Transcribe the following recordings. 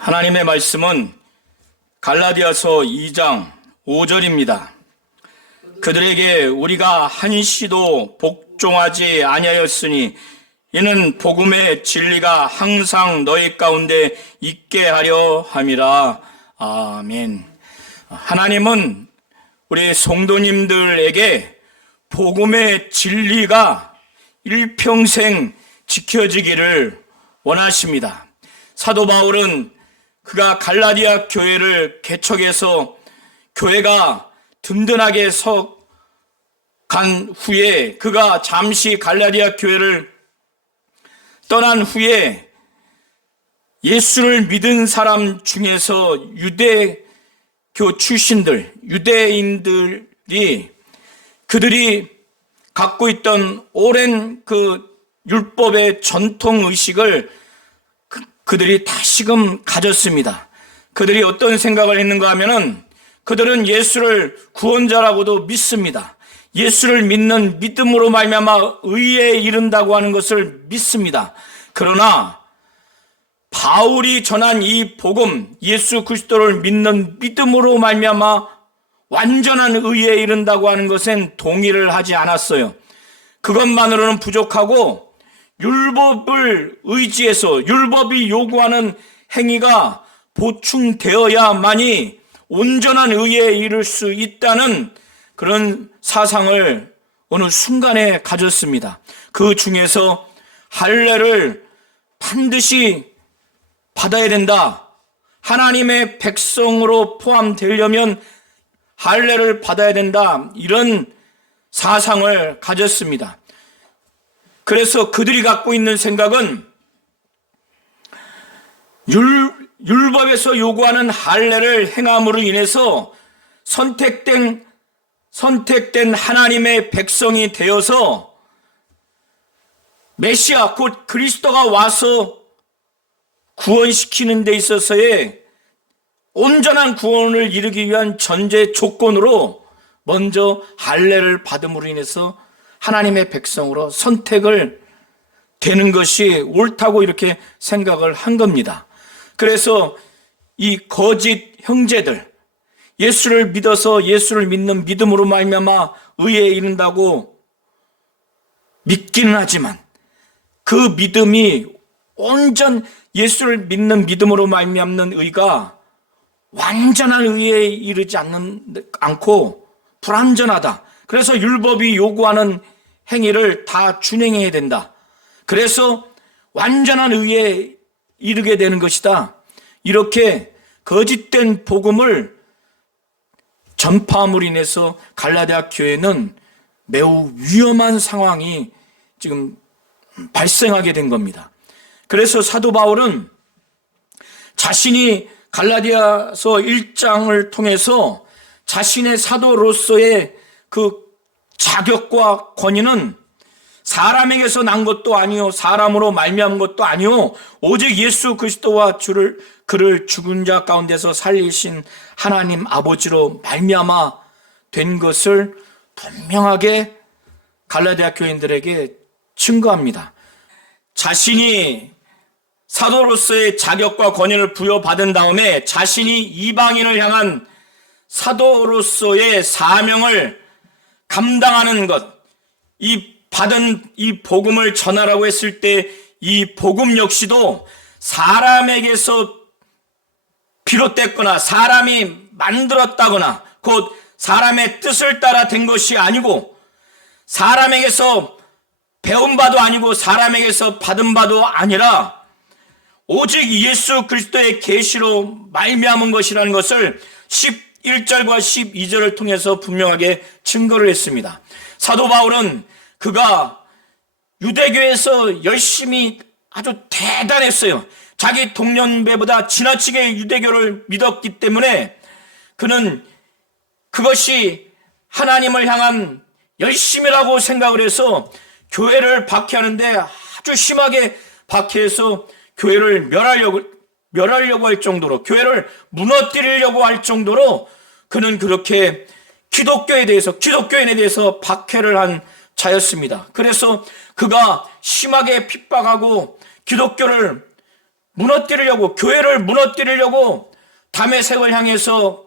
하나님의 말씀은 갈라디아서 2장 5절입니다. 그들에게 우리가 한시도 복종하지 아니하였으니 이는 복음의 진리가 항상 너희 가운데 있게 하려 함이라. 아멘. 하나님은 우리 성도님들에게 복음의 진리가 일평생 지켜지기를 원하십니다. 사도 바울은 그가 갈라디아 교회를 개척해서 교회가 든든하게 서간 후에 그가 잠시 갈라디아 교회를 떠난 후에 예수를 믿은 사람 중에서 유대교 출신들, 유대인들이 그들이 갖고 있던 오랜 그 율법의 전통 의식을 그들이 다시금 가졌습니다. 그들이 어떤 생각을 했는가 하면은 그들은 예수를 구원자라고도 믿습니다. 예수를 믿는 믿음으로 말미암아 의에 이른다고 하는 것을 믿습니다. 그러나 바울이 전한 이 복음, 예수 그리스도를 믿는 믿음으로 말미암아 완전한 의에 이른다고 하는 것엔 동의를 하지 않았어요. 그것만으로는 부족하고 율법을 의지해서 율법이 요구하는 행위가 보충되어야만이 온전한 의에 이를 수 있다는 그런 사상을 어느 순간에 가졌습니다. 그 중에서 할례를 반드시 받아야 된다. 하나님의 백성으로 포함되려면 할례를 받아야 된다. 이런 사상을 가졌습니다. 그래서 그들이 갖고 있는 생각은 율법에서 요구하는 할례를 행함으로 인해서 선택된 하나님의 백성이 되어서 메시아 곧 그리스도가 와서 구원시키는 데 있어서의 온전한 구원을 이루기 위한 전제 조건으로 먼저 할례를 받음으로 인해서 하나님의 백성으로 선택을 되는 것이 옳다고 이렇게 생각을 한 겁니다. 그래서 이 거짓 형제들, 예수를 믿어서 예수를 믿는 믿음으로 말미암아 의에 이른다고 믿기는 하지만 그 믿음이 온전 예수를 믿는 믿음으로 말미암는 의가 완전한 의에 이르지 않고 불완전하다. 그래서 율법이 요구하는 행위를 다 준행해야 된다. 그래서 완전한 의에 이르게 되는 것이다. 이렇게 거짓된 복음을 전파함으로 인해서 갈라디아 교회는 매우 위험한 상황이 지금 발생하게 된 겁니다. 그래서 사도 바울은 자신이 갈라디아서 1장을 통해서 자신의 사도로서의 그 자격과 권위는 사람에게서 난 것도 아니요 사람으로 말미암은 것도 아니요 오직 예수 그리스도와 그를 죽은 자 가운데서 살리신 하나님 아버지로 말미암아 된 것을 분명하게 갈라디아 교인들에게 증거합니다. 자신이 사도로서의 자격과 권위를 부여받은 다음에 자신이 이방인을 향한 사도로서의 사명을 감당하는 것, 이 받은 이 복음을 전하라고 했을 때 이 복음 역시도 사람에게서 비롯됐거나 사람이 만들었다거나 곧 사람의 뜻을 따라 된 것이 아니고 사람에게서 배운 바도 아니고 사람에게서 받은 바도 아니라 오직 예수 그리스도의 계시로 말미암은 것이라는 것을 11절과 12절을 통해서 분명하게 증거를 했습니다. 사도 바울은 그가 유대교에서 열심히 아주 대단했어요. 자기 동년배보다 지나치게 유대교를 믿었기 때문에 그는 그것이 하나님을 향한 열심이라고 생각을 해서 교회를 박해하는데 아주 심하게 박해해서 교회를 멸하려고 할 정도로, 교회를 무너뜨리려고 할 정도로 그는 그렇게 기독교인에 대해서 박해를 한 자였습니다. 그래서 그가 심하게 핍박하고 기독교를 무너뜨리려고, 교회를 무너뜨리려고 다메섹을 향해서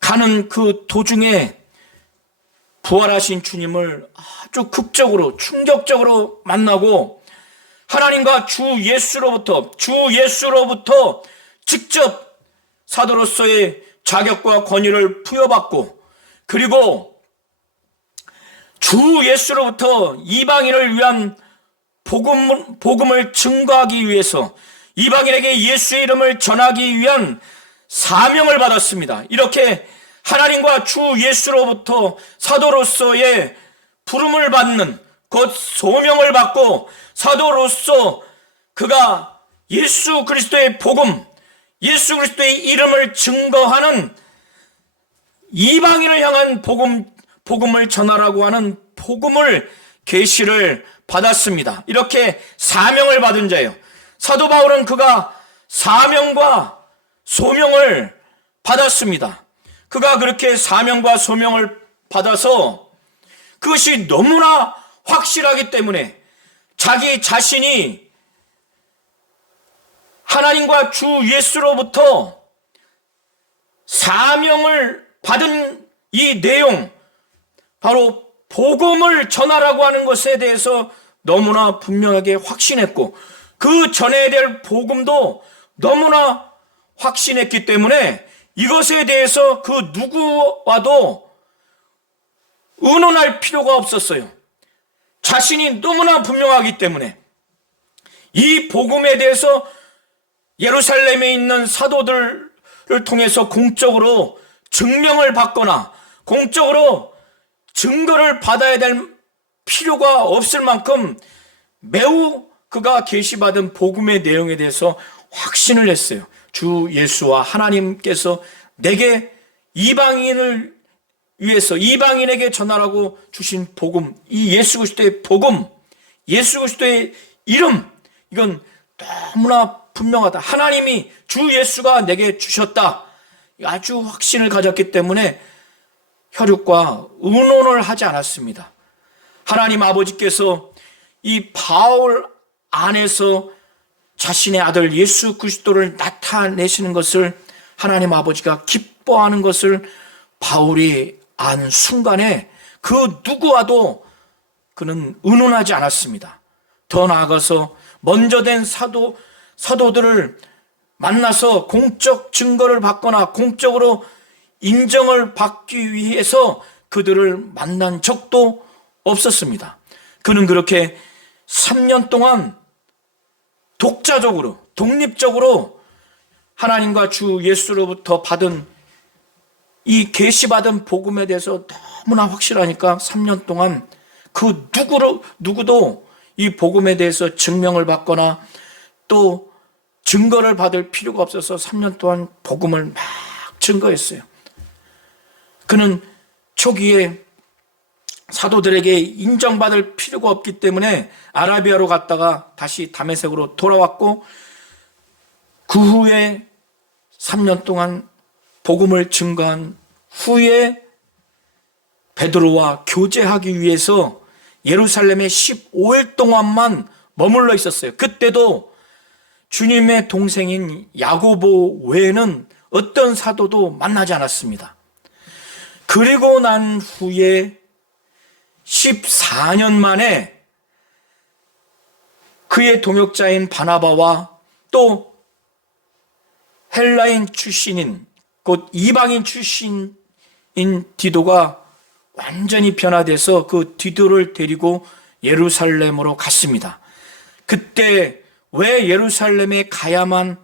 가는 그 도중에 부활하신 주님을 아주 극적으로, 충격적으로 만나고 하나님과 주 예수로부터 직접 사도로서의 자격과 권위를 부여받고, 그리고 주 예수로부터 이방인을 위한 복음을 증거하기 위해서, 이방인에게 예수의 이름을 전하기 위한 사명을 받았습니다. 이렇게 하나님과 주 예수로부터 사도로서의 부름을 받는, 곧 소명을 받고 사도로서 그가 예수 그리스도의 복음, 예수 그리스도의 이름을 증거하는, 이방인을 향한 복음을 전하라고 하는 복음을 계시를 받았습니다. 이렇게 사명을 받은 자예요. 사도 바울은 그가 사명과 소명을 받았습니다. 그가 그렇게 사명과 소명을 받아서 그것이 너무나 확실하기 때문에 자기 자신이 하나님과 주 예수로부터 사명을 받은 이 내용, 바로 복음을 전하라고 하는 것에 대해서 너무나 분명하게 확신했고, 그 전해야 될 복음도 너무나 확신했기 때문에 이것에 대해서 그 누구와도 의논할 필요가 없었어요. 자신이 너무나 분명하기 때문에 이 복음에 대해서 예루살렘에 있는 사도들을 통해서 공적으로 증명을 받거나 공적으로 증거를 받아야 될 필요가 없을 만큼 매우 그가 계시받은 복음의 내용에 대해서 확신을 했어요. 주 예수와 하나님께서 내게 이방인을 위해서 이방인에게 전하라고 주신 복음, 이 예수 그리스도의 복음, 예수 그리스도의 이름, 이건 너무나 분명하다. 하나님이 주 예수가 내게 주셨다. 아주 확신을 가졌기 때문에 혈육과 의논을 하지 않았습니다. 하나님 아버지께서 이 바울 안에서 자신의 아들 예수 그리스도를 나타내시는 것을 하나님 아버지가 기뻐하는 것을 바울이 안 순간에 그 누구와도 그는 의논하지 않았습니다. 더 나아가서 먼저 된 사도들을 만나서 공적 증거를 받거나 공적으로 인정을 받기 위해서 그들을 만난 적도 없었습니다. 그는 그렇게 3년 동안 독자적으로, 독립적으로 하나님과 주 예수로부터 받은 이 계시받은 복음에 대해서 너무나 확실하니까 3년 동안 그 누구도 이 복음에 대해서 증명을 받거나 또 증거를 받을 필요가 없어서 3년 동안 복음을 막 증거했어요. 그는 초기에 사도들에게 인정받을 필요가 없기 때문에 아라비아로 갔다가 다시 다메섹으로 돌아왔고, 그 후에 3년 동안 복음을 증거한 후에 베드로와 교제하기 위해서 예루살렘에 15일 동안만 머물러 있었어요. 그때도 주님의 동생인 야고보 외에는 어떤 사도도 만나지 않았습니다. 그리고 난 후에 14년 만에 그의 동역자인 바나바와 또 헬라인 출신인, 곧 이방인 출신인 디도가 완전히 변화돼서 그 디도를 데리고 예루살렘으로 갔습니다. 그때 왜 예루살렘에 가야만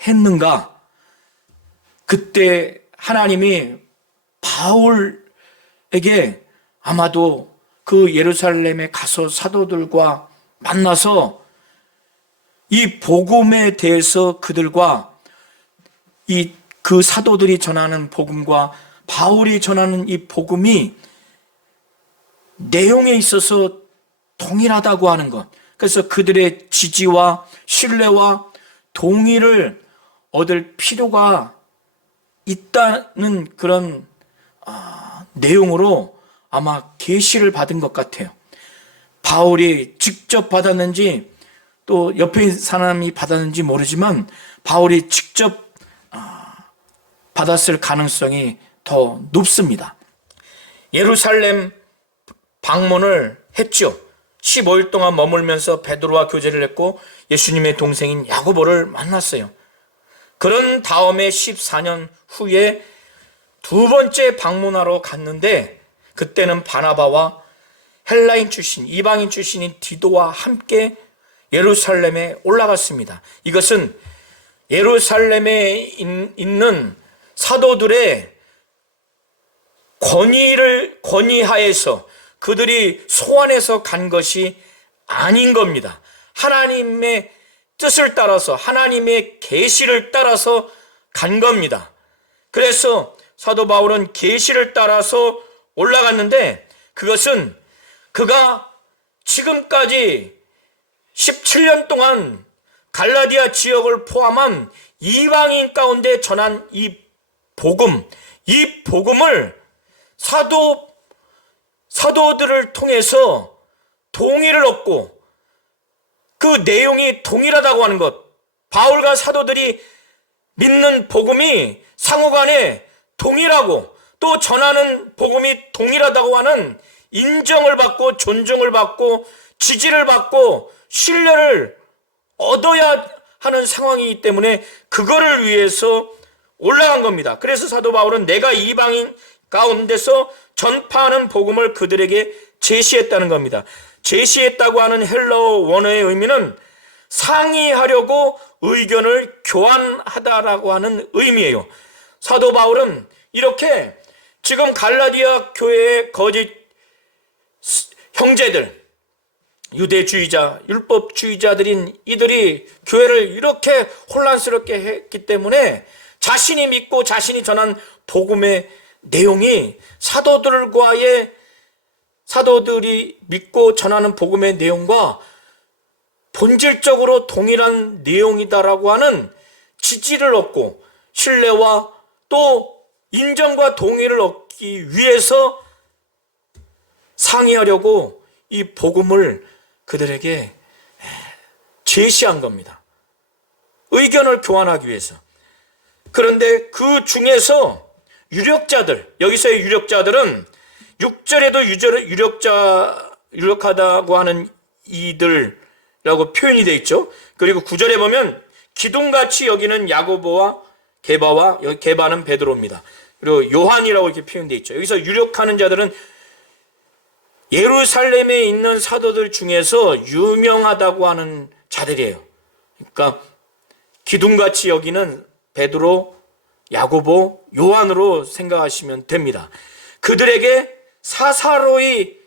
했는가? 그때 하나님이 바울에게 아마도 그 예루살렘에 가서 사도들과 만나서 이 복음에 대해서 그들과 그 사도들이 전하는 복음과 바울이 전하는 이 복음이 내용에 있어서 동일하다고 하는 것, 그래서 그들의 지지와 신뢰와 동의를 얻을 필요가 있다는 그런 내용으로 아마 계시를 받은 것 같아요. 바울이 직접 받았는지 또 옆에 있는 사람이 받았는지 모르지만 바울이 직접 받았을 가능성이 더 높습니다. 예루살렘 방문을 했죠. 15일 동안 머물면서 베드로와 교제를 했고 예수님의 동생인 야고보를 만났어요. 그런 다음에 14년 후에 두 번째 방문하러 갔는데 그때는 바나바와 헬라인 출신, 이방인 출신인 디도와 함께 예루살렘에 올라갔습니다. 이것은 예루살렘에 있는 사도들의 권위하에서 그들이 소환해서 간 것이 아닌 겁니다. 하나님의 뜻을 따라서 하나님의 계시를 따라서 간 겁니다. 그래서 사도 바울은 계시를 따라서 올라갔는데 그것은 그가 지금까지 17년 동안 갈라디아 지역을 포함한 이방인 가운데 전한 이 복음을 사도들을 통해서 동의를 얻고 그 내용이 동일하다고 하는 것, 바울과 사도들이 믿는 복음이 상호간에 동일하고 또 전하는 복음이 동일하다고 하는 인정을 받고 존중을 받고 지지를 받고 신뢰를 얻어야 하는 상황이기 때문에 그거를 위해서 올라간 겁니다. 그래서 사도 바울은 내가 이방인 가운데서 전파하는 복음을 그들에게 제시했다는 겁니다. 제시했다고 하는 헬라어 원어의 의미는 상의하려고 의견을 교환하다라고 하는 의미예요. 사도 바울은 이렇게 지금 갈라디아 교회의 거짓 형제들, 유대주의자, 율법주의자들인 이들이 교회를 이렇게 혼란스럽게 했기 때문에 자신이 믿고 자신이 전한 복음의 내용이 사도들이 믿고 전하는 복음의 내용과 본질적으로 동일한 내용이다라고 하는 지지를 얻고 신뢰와 또 인정과 동의를 얻기 위해서 상의하려고 이 복음을 그들에게 제시한 겁니다. 의견을 교환하기 위해서. 그런데 그 중에서 유력자들, 여기서의 유력자들은 6절에도 유력하다고 하는 이들이라고 표현이 되어 있죠. 그리고 9절에 보면 기둥같이 여기는 야고보와 게바와, 여기 게바는 베드로입니다. 그리고 요한이라고 이렇게 표현되어 있죠. 여기서 유력하는 자들은 예루살렘에 있는 사도들 중에서 유명하다고 하는 자들이에요. 그러니까 기둥같이 여기는 베드로, 야고보, 요한으로 생각하시면 됩니다. 그들에게 사사로이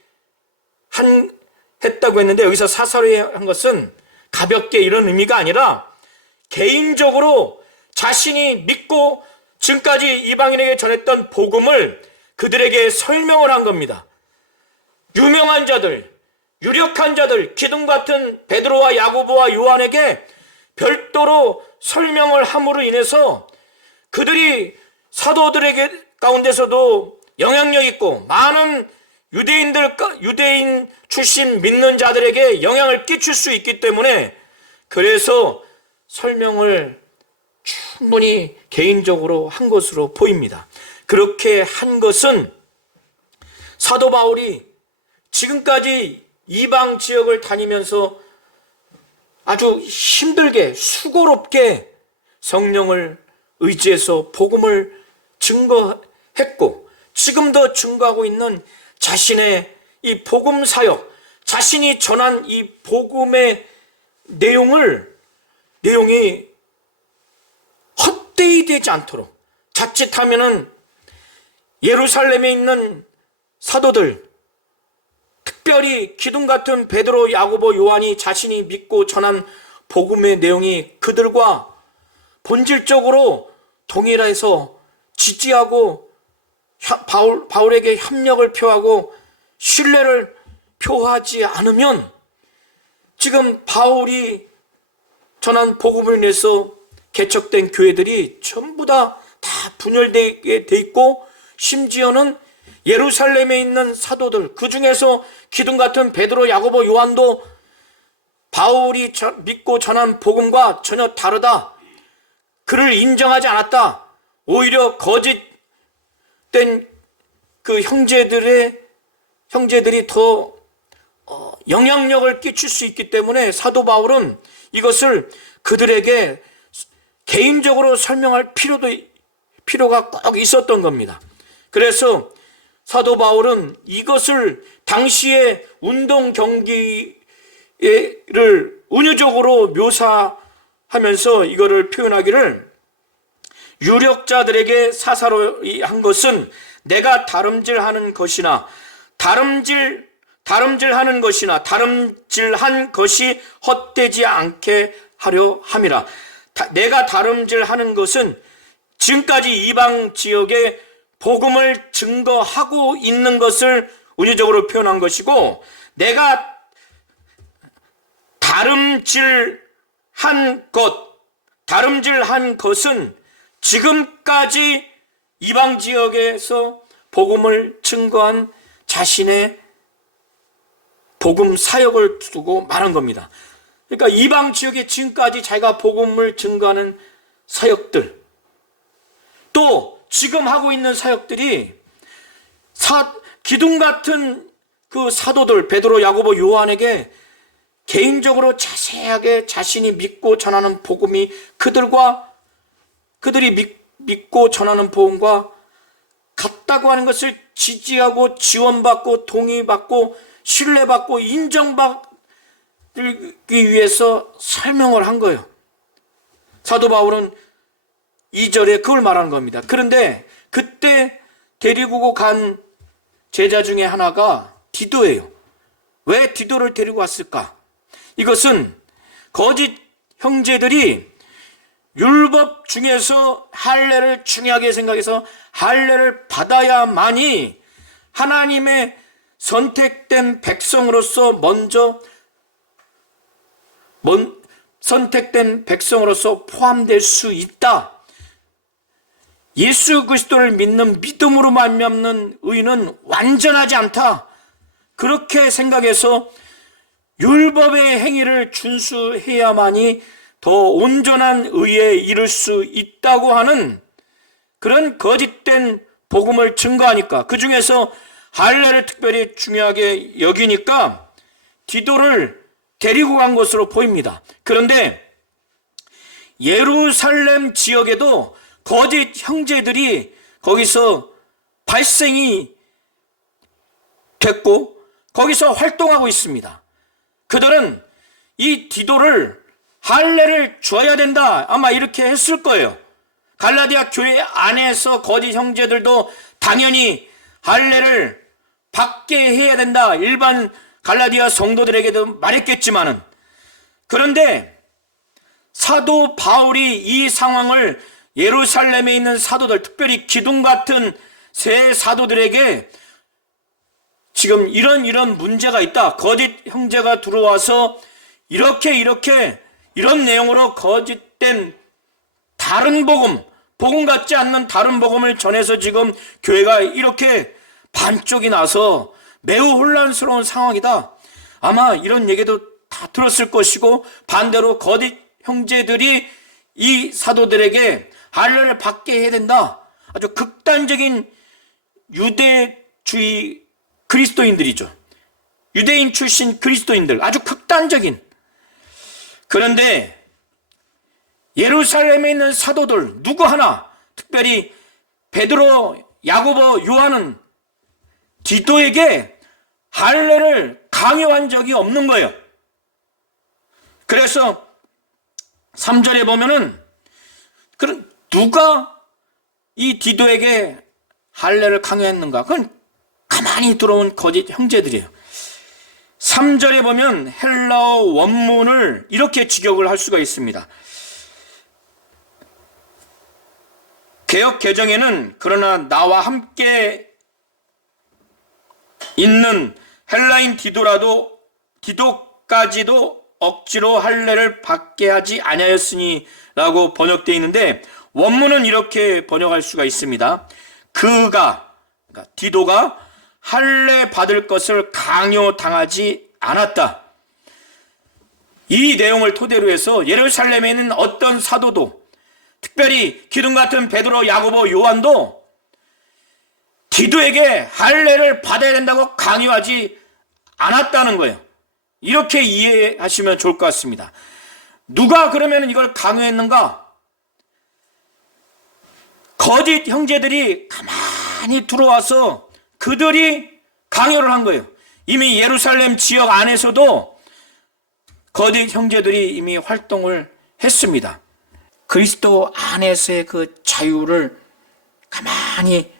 했다고 했는데 여기서 사사로이 한 것은 가볍게 이런 의미가 아니라 개인적으로 자신이 믿고 지금까지 이방인에게 전했던 복음을 그들에게 설명을 한 겁니다. 유명한 자들, 유력한 자들, 기둥 같은 베드로와 야고보와 요한에게 별도로 설명을 함으로 인해서 그들이 사도들에게 가운데서도 영향력 있고 많은 유대인 출신 믿는 자들에게 영향을 끼칠 수 있기 때문에 그래서 설명을 충분히 개인적으로 한 것으로 보입니다. 그렇게 한 것은 사도 바울이 지금까지 이방 지역을 다니면서 아주 힘들게 수고롭게 성령을 의지해서 복음을 증거했고 지금도 증거하고 있는 자신의 이 복음 사역, 자신이 전한 이 복음의 내용이 헛되이 되지 않도록 자칫하면은 예루살렘에 있는 사도들, 특별히 기둥 같은 베드로, 야고보, 요한이 자신이 믿고 전한 복음의 내용이 그들과 본질적으로 동일해서 지지하고 바울에게 협력을 표하고 신뢰를 표하지 않으면 지금 바울이 전한 복음을 인해서 개척된 교회들이 전부 다 분열되게 돼 있고 심지어는 예루살렘에 있는 사도들, 그 중에서 기둥 같은 베드로, 야고보, 요한도 바울이 믿고 전한 복음과 전혀 다르다. 그를 인정하지 않았다. 오히려 거짓된 그 형제들이 더 영향력을 끼칠 수 있기 때문에 사도 바울은 이것을 그들에게 개인적으로 설명할 필요가 꼭 있었던 겁니다. 그래서 사도 바울은 이것을 당시의 운동 경기를 은유적으로 묘사하면서 이거를 표현하기를, 유력자들에게 사사로이 한 것은 내가 다름질한 것이 헛되지 않게 하려 함이라. 내가 다름질하는 것은 지금까지 이방 지역에 복음을 증거하고 있는 것을 은유적으로 표현한 것이고, 내가 다름질한 것은 지금까지 이방 지역에서 복음을 증거한 자신의 복음 사역을 두고 말한 겁니다. 그러니까 이방 지역에 지금까지 자기가 복음을 증거하는 사역들, 또 지금 하고 있는 사역들이 기둥 같은 그 사도들 베드로, 야고보, 요한에게 개인적으로 자세하게 자신이 믿고 전하는 복음이 그들이 믿고 전하는 복음과 같다고 하는 것을 지지하고 지원받고 동의받고 신뢰받고 인정받기 위해서 설명을 한 거예요. 사도 바울은 2절에 그걸 말하는 겁니다. 그런데 그때 데리고 간 제자 중에 하나가 디도예요. 왜 디도를 데리고 왔을까? 이것은 거짓 형제들이 율법 중에서 할례를 중요하게 생각해서 할례를 받아야만이 하나님의 선택된 백성으로서 포함될 수 있다. 예수 그리스도를 믿는 믿음으로 말미암는 의는 완전하지 않다. 그렇게 생각해서 율법의 행위를 준수해야만이 더 온전한 의에 이를 수 있다고 하는 그런 거짓된 복음을 증거하니까, 그 중에서 할례를 특별히 중요하게 여기니까 디도를 데리고 간 것으로 보입니다. 그런데 예루살렘 지역에도 거짓 형제들이 거기서 발생이 됐고 거기서 활동하고 있습니다. 그들은 이 디도를 할례를 줘야 된다, 아마 이렇게 했을 거예요. 갈라디아 교회 안에서 거짓 형제들도 당연히 할례를 받게 해야 된다, 일반 갈라디아 성도들에게도 말했겠지만은, 그런데 사도 바울이 이 상황을 예루살렘에 있는 사도들, 특별히 기둥 같은 새 사도들에게 지금 이런 문제가 있다, 거짓 형제가 들어와서 이런 내용으로 거짓된 다른 복음 같지 않는 다른 복음을 전해서 지금 교회가 이렇게 반쪽이 나서 매우 혼란스러운 상황이다. 아마 이런 얘기도 다 들었을 것이고, 반대로 거짓 형제들이 이 사도들에게 할례를 받게 해야 된다, 아주 극단적인 유대주의 그리스도인들이죠. 유대인 출신 그리스도인들, 아주 극단적인. 그런데 예루살렘에 있는 사도들 누구 하나, 특별히 베드로, 야고보, 요한은 디도에게 할례를 강요한 적이 없는 거예요. 그래서 3절에 보면은, 그럼 누가 이 디도에게 할례를 강요했는가? 그건 가만히 들어온 거짓 형제들이에요. 3절에 보면 헬라어 원문을 이렇게 직역을 할 수가 있습니다. 개역 개정에는 그러나 나와 함께 있는 헬라인 디도까지도 억지로 할례를 받게 하지 아니하였으니 라고 번역되어 있는데, 원문은 이렇게 번역할 수가 있습니다. 그러니까 디도가 할례 받을 것을 강요당하지 않았다. 이 내용을 토대로 해서 예루살렘에 있는 어떤 사도도, 특별히 기둥 같은 베드로, 야고보, 요한도 디도에게 할례를 받아야 된다고 강요하지 않았다는 거예요. 이렇게 이해하시면 좋을 것 같습니다. 누가 그러면 이걸 강요했는가? 거짓 형제들이 가만히 들어와서 그들이 강요를 한 거예요. 이미 예루살렘 지역 안에서도 거짓 형제들이 이미 활동을 했습니다. 그리스도 안에서의 그 자유를 가만히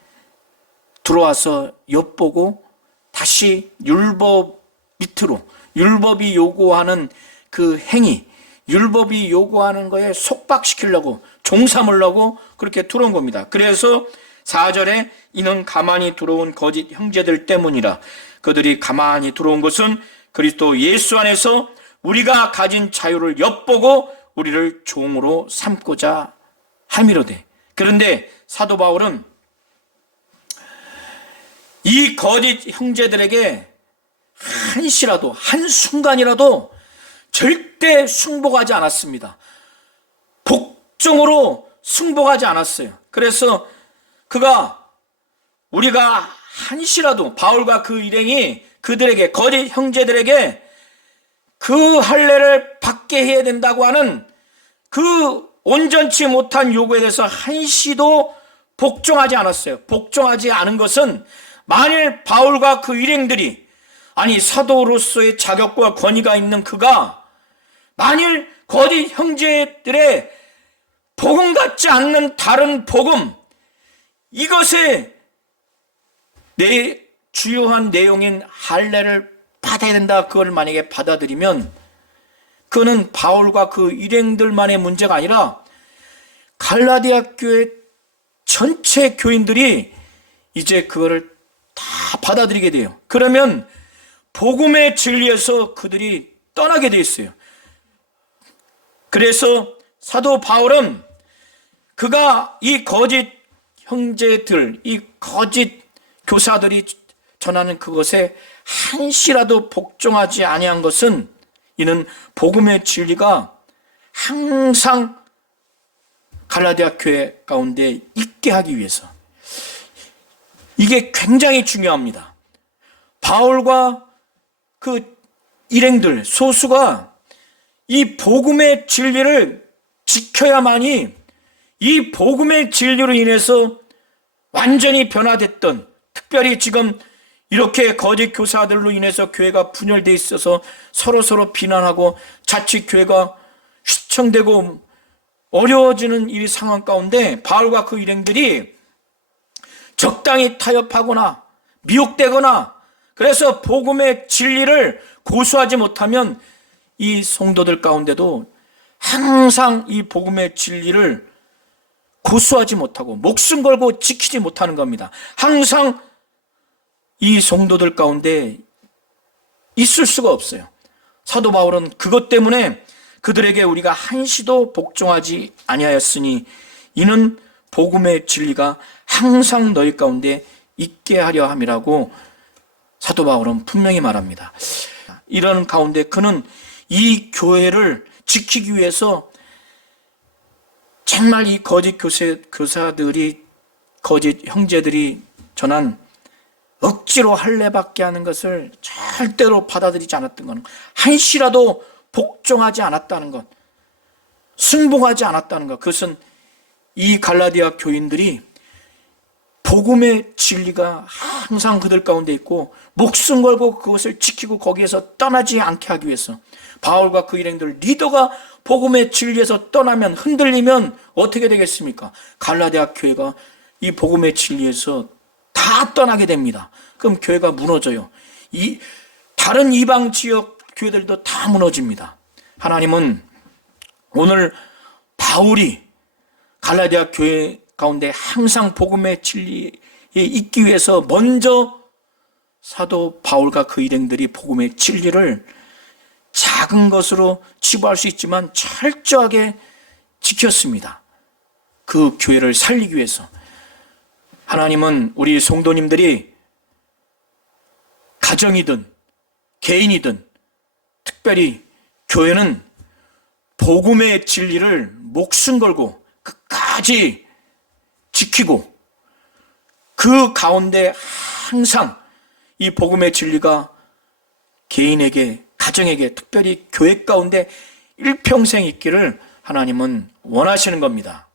들어와서 엿보고 다시 율법 밑으로, 율법이 요구하는 그 행위, 율법이 요구하는 거에 속박시키려고, 종삼으려고 그렇게 들어온 겁니다. 그래서 4절에 이는 가만히 들어온 거짓 형제들 때문이라. 그들이 가만히 들어온 것은 그리스도 예수 안에서 우리가 가진 자유를 엿보고 우리를 종으로 삼고자 함이로되. 그런데 사도 바울은 이 거짓 형제들에게 한시라도, 한순간이라도 절대 승복하지 않았습니다. 복종으로 승복하지 않았어요. 그래서 우리가 한시라도 바울과 그 일행이 그들에게, 거짓 형제들에게 그 할례를 받게 해야 된다고 하는 그 온전치 못한 요구에 대해서 한시도 복종하지 않았어요. 복종하지 않은 것은 만일 바울과 그 일행들이, 아니 사도로서의 자격과 권위가 있는 그가 만일 거짓 형제들의 복음 같지 않는 다른 복음, 이것에 주요한 내용인 할례를 받아야 된다, 그걸 만약에 받아들이면 그는 바울과 그 일행들만의 문제가 아니라 갈라디아 교회 전체 교인들이 이제 그거를 다 받아들이게 돼요. 그러면 복음의 진리에서 그들이 떠나게 돼 있어요. 그래서 사도 바울은 그가 이 거짓 형제들, 이 거짓 교사들이 전하는 그것에 한시라도 복종하지 아니한 것은, 이는 복음의 진리가 항상 갈라디아 교회 가운데 있게 하기 위해서. 이게 굉장히 중요합니다. 바울과 그 일행들, 소수가 이 복음의 진리를 지켜야만이 이 복음의 진리로 인해서 완전히 변화됐던, 특별히 지금 이렇게 거짓 교사들로 인해서 교회가 분열되어 있어서 서로 비난하고 자칫 교회가 휘청되고 어려워지는 이 상황 가운데 바울과 그 일행들이 적당히 타협하거나 미혹되거나 그래서 복음의 진리를 고수하지 못하면 이 성도들 가운데도 항상 이 복음의 진리를 고수하지 못하고 목숨 걸고 지키지 못하는 겁니다. 항상 이 성도들 가운데 있을 수가 없어요. 사도 바울은 그것 때문에 그들에게 우리가 한시도 복종하지 아니하였으니 이는 복음의 진리가 항상 너희 가운데 있게 하려 함이라고 사도 바울은 분명히 말합니다. 이런 가운데 그는 이 교회를 지키기 위해서 정말 이 거짓 교사들이, 거짓 형제들이 전한 억지로 할례받게 하는 것을 절대로 받아들이지 않았던 것, 한시라도 복종하지 않았다는 것, 승복하지 않았다는 것, 그것은 이 갈라디아 교인들이 복음의 진리가 항상 그들 가운데 있고 목숨 걸고 그것을 지키고 거기에서 떠나지 않게 하기 위해서, 바울과 그 일행들, 리더가 복음의 진리에서 떠나면, 흔들리면 어떻게 되겠습니까? 갈라디아 교회가 이 복음의 진리에서 다 떠나게 됩니다. 그럼 교회가 무너져요. 다른 이방 지역 교회들도 다 무너집니다. 하나님은 오늘 바울이 갈라디아 교회 가운데 항상 복음의 진리에 있기 위해서 먼저 사도 바울과 그 일행들이 복음의 진리를 작은 것으로 치부할 수 있지만 철저하게 지켰습니다. 그 교회를 살리기 위해서. 하나님은 우리 성도님들이 가정이든 개인이든 특별히 교회는 복음의 진리를 목숨 걸고 끝까지 지키고 그 가운데 항상 이 복음의 진리가 개인에게, 가정에게, 특별히 교회 가운데 일평생 있기를 하나님은 원하시는 겁니다.